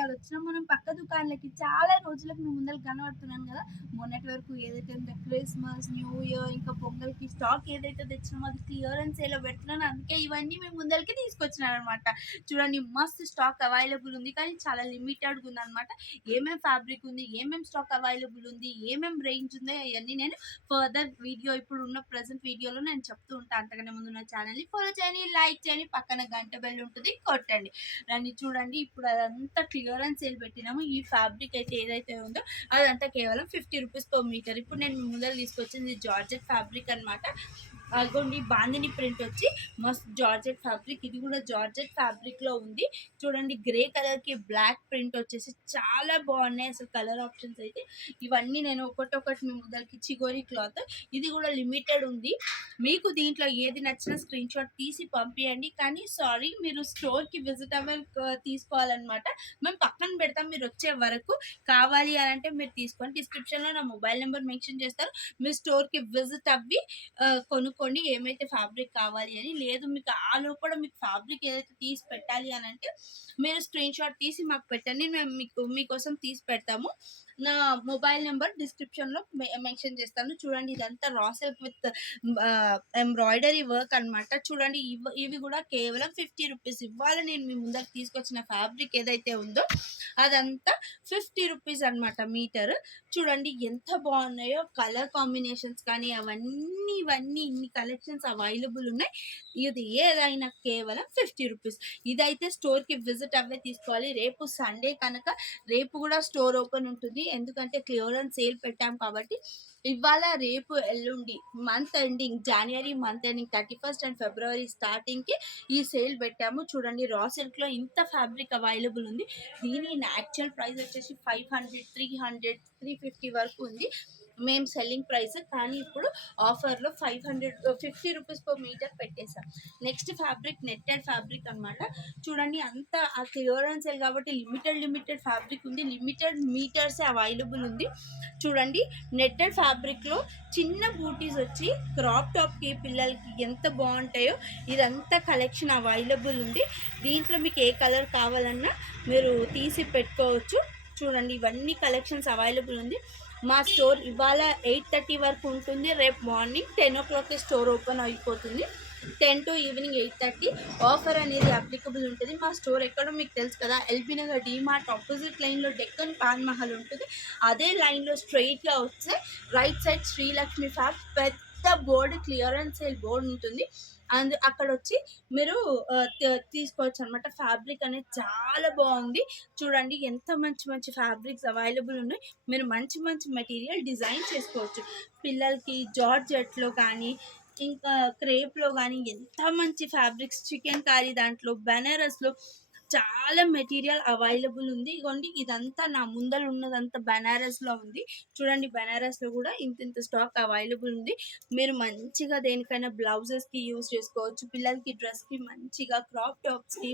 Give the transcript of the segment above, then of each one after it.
ఇవాళ వచ్చినాం మనం పక్క దుకాణాలకి. చాలా రోజులకు మేము ముందర కనబడుతున్నాను కదా. మొన్నటి వరకు ఏదైతే ఉందో క్రిస్మస్, న్యూ ఇయర్, ఇంకా పొంగల్కి స్టాక్ ఏదైతే తెచ్చినామో అది క్లియరెన్స్ సేల్లో పెడుతున్నాను. అందుకే ఇవన్నీ మేము ముందరికి తీసుకొచ్చినాను అనమాట. చూడండి, మస్తు స్టాక్ అవైలబుల్ ఉంది, కానీ చాలా లిమిటెడ్గా ఉంది అనమాట. ఏమేమి ఫ్యాబ్రిక్ ఉంది, ఏమేమి స్టాక్ అవైలబుల్ ఉంది, ఏమేమి రేంజ్ ఉందో అవన్నీ నేను ఫర్దర్ వీడియో, ఇప్పుడు ఉన్న ప్రజెంట్ వీడియోలో నేను చెప్తూ ఉంటాను. అంతకన్నా ముందు నా ఛానల్ని ఫాలో చేయండి, లైక్ చేయండి, పక్కన గంట బెల్ ఉంటుంది, కొట్టండి. రండి చూడండి, ఇప్పుడు అదంతా క్లియరెన్స్ సేల్ పెట్టినాము. ఈ ఫ్యాబ్రిక్ అయితే ఏదైతే ఉందో అదంతా కేవలం 50 రూపీస్ పర్ మీటర్. ఇప్పుడు నేను ముందర తీసుకొచ్చింది జార్జెట్ ఫ్యాబ్రిక్ అనమాట. అగోండి, బాందిని ప్రింట్ వచ్చి మస్త్ జార్జెట్ ఫ్యాబ్రిక్. ఇది కూడా జార్జెట్ ఫ్యాబ్రిక్ లో ఉంది. చూడండి, గ్రే కలర్ కి బ్లాక్ ప్రింట్ వచ్చేసి చాలా బాగున్నాయి అసలు కలర్ ఆప్షన్స్ అయితే. ఇవన్నీ నేను ఒకటొకటి మీ ముందరికి. చిగోరి క్లాత్, ఇది కూడా లిమిటెడ్ ఉంది. మీకు దీంట్లో ఏది నచ్చినా స్క్రీన్ షాట్ తీసి పంపించండి. కానీ సారీ, మీరు స్టోర్ కి విజిట్ అవ్వాలి, తీసుకోవాలన్నమాట. మేము పక్కన పెడతాం, మీరు వచ్చే వరకు. కావాలి అని అంటే మీరు తీసుకోండి. డిస్క్రిప్షన్ లో నా మొబైల్ నెంబర్ మెన్షన్ చేస్తారు. మీరు స్టోర్ కి విజిట్ అవ్వి కొనుక్కోండి ఏమైతే ఫ్యాబ్రిక్ కావాలి అని. లేదు మీకు ఆ లోపల మీకు ఫ్యాబ్రిక్ ఏదైతే తీసి పెట్టాలి అని అంటే మీరు స్క్రీన్ షాట్ తీసి మాకు పెట్టండి, మేము మీకోసం తీసి పెడతాము. నా మొబైల్ నెంబర్ డిస్క్రిప్షన్లో మెన్షన్ చేస్తాను. చూడండి, ఇదంతా raw silk with embroidery work అనమాట. చూడండి, ఇవి కూడా కేవలం 50 రూపీస్. ఇవాళ నేను మీ ముందరకు తీసుకొచ్చిన ఫ్యాబ్రిక్ ఏదైతే ఉందో అదంతా 50 రూపీస్ అనమాట మీటర్. చూడండి ఎంత బాగున్నాయో కలర్ కాంబినేషన్స్ కానీ అవన్నీ ఇవన్నీ ఇన్ని కలెక్షన్స్ అవైలబుల్ ఉన్నాయి. ఇది ఏదైనా కేవలం 50 రూపీస్. ఇదైతే స్టోర్కి విజిట్ అవే తీసుకోవాలి. రేపు సండే కనుక రేపు కూడా స్టోర్ ఓపెన్ ఉంటుంది, ఎందుకంటే క్లియరెన్స్ సేల్ పెట్టాం కాబట్టి. ఇవాళ రేపు ఎల్లుండి మంత్ ఎండింగ్, జనవరి మంత్ ఎండింగ్ 31st అండ్ ఫిబ్రవరి స్టార్టింగ్కి ఈ సేల్ పెట్టాము. చూడండి, రా సిల్క్లో ఇంత ఫ్యాబ్రిక్ అవైలబుల్ ఉంది. దీని యాక్చువల్ ప్రైస్ వచ్చేసి 500, 300, 350 వరకు ఉంది మేము సెల్లింగ్ ప్రైస్. కానీ ఇప్పుడు ఆఫర్లో 50 రూపీస్ పర్ మీటర్ పెట్టేసాం. నెక్స్ట్ ఫ్యాబ్రిక్ నెట్టెడ్ ఫ్యాబ్రిక్ అనమాట. చూడండి, అంతా ఆ క్లియరెన్స్ సేల్ కాబట్టి లిమిటెడ్ ఫ్యాబ్రిక్ ఉంది, లిమిటెడ్ మీటర్సే అవైలబుల్ ఉంది. చూడండి, నెట్టెడ్ ఫ్యాబ్రిక్లో చిన్న బూటీస్ వచ్చి క్రాప్ టాప్కి పిల్లలకి ఎంత బాగుంటాయో ఇదంతా కలెక్షన్ అవైలబుల్ ఉంది. దీంట్లో మీకు ఏ కలర్ కావాలన్నా మీరు తీసి పెట్టుకోవచ్చు. చూడండి, ఇవన్నీ కలెక్షన్స్ అవైలబుల్ ఉంది. మా స్టోర్ ఇవాళ 8:30 వరకు ఉంటుంది. రేపు మార్నింగ్ 10 o'clock స్టోర్ ఓపెన్ అయిపోతుంది. 10 to ఈవినింగ్ 8:30 ఆఫర్ అనేది అప్లికబుల్ ఉంటుంది. మా స్టోర్ ఎక్కడో మీకు తెలుసు కదా, ఎల్బీ నగర్ డీమార్ట్ ఆపోజిట్ లైన్లో డెక్కన్ పాన్ మహల్ ఉంటుంది. అదే లైన్లో స్ట్రైట్గా వస్తే రైట్ సైడ్ శ్రీలక్ష్మి ఫ్యాబ్స్ పెద్ద బోర్డు, క్లియరెన్స్ సేల్ బోర్డు ఉంటుంది. అక్కడ వచ్చి మీరు తీసుకోవచ్చు అనమాట. ఫ్యాబ్రిక్ అనేది చాలా బాగుంది. చూడండి, ఎంత మంచి ఫ్యాబ్రిక్స్ అవైలబుల్ ఉన్నాయి. మీరు మంచి మెటీరియల్ డిజైన్ చేసుకోవచ్చు. పిల్లలకి జార్జెట్లో కానీ ఇంకా క్రేప్లో కానీ ఎంత మంచి ఫ్యాబ్రిక్స్, చికెన్ కారీ దాంట్లో, బనారస్లో చాలా మెటీరియల్ అవైలబుల్ ఉంది. ఇగోండి, ఇదంతా నా ముందర ఉన్నదంతా బనారస్లో ఉంది. చూడండి, బనారస్లో కూడా ఇంత స్టాక్ అవైలబుల్ ఉంది. మీరు మంచిగా దేనికైనా బ్లౌజెస్కి యూజ్ చేసుకోవచ్చు. పిల్లలకి డ్రెస్కి మంచిగా, క్రాప్ టాప్స్కి,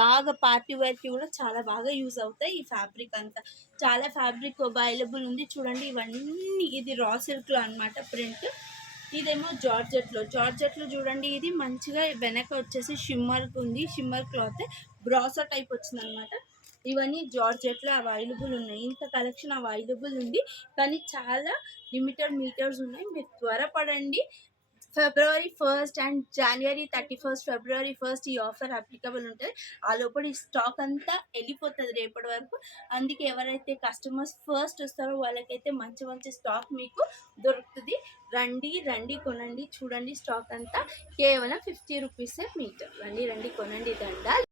బాగా పార్టీ వేర్కి కూడా చాలా బాగా యూజ్ అవుతాయి. ఈ ఫ్యాబ్రిక్ అంతా చాలా ఫ్యాబ్రిక్ అవైలబుల్ ఉంది. చూడండి, ఇవన్నీ ఇది రా సిల్క్లో అనమాట ప్రింట్. ఇదేమో జార్జెట్లో చూడండి, ఇది మంచిగా వెనక వచ్చేసి షిమ్మర్ ఉంది. షిమ్మర్ క్లాత్ బ్రాసో టైప్ వచ్చింది అనమాట. ఇవన్నీ జార్జెట్లో అవైలబుల్ ఉన్నాయి. ఇంత కలెక్షన్ అవైలబుల్ ఉంది, కానీ చాలా లిమిటెడ్ మీటర్స్ ఉన్నాయి. మీరు త్వరపడండి. February 1st and January 31st, February 1st ఈ ఆఫర్ అప్లికబుల్ ఉంటుంది. ఆ లోపల ఈ స్టాక్ అంతా వెళ్ళిపోతుంది రేపటి వరకు. అందుకే ఎవరైతే కస్టమర్స్ ఫస్ట్ వస్తారో వాళ్ళకైతే మంచి స్టాక్ మీకు దొరుకుతుంది. రండి కొనండి. చూడండి, స్టాక్ అంతా కేవలం 50 రూపీసే మీటర్. రండి కొనండి దండాలు.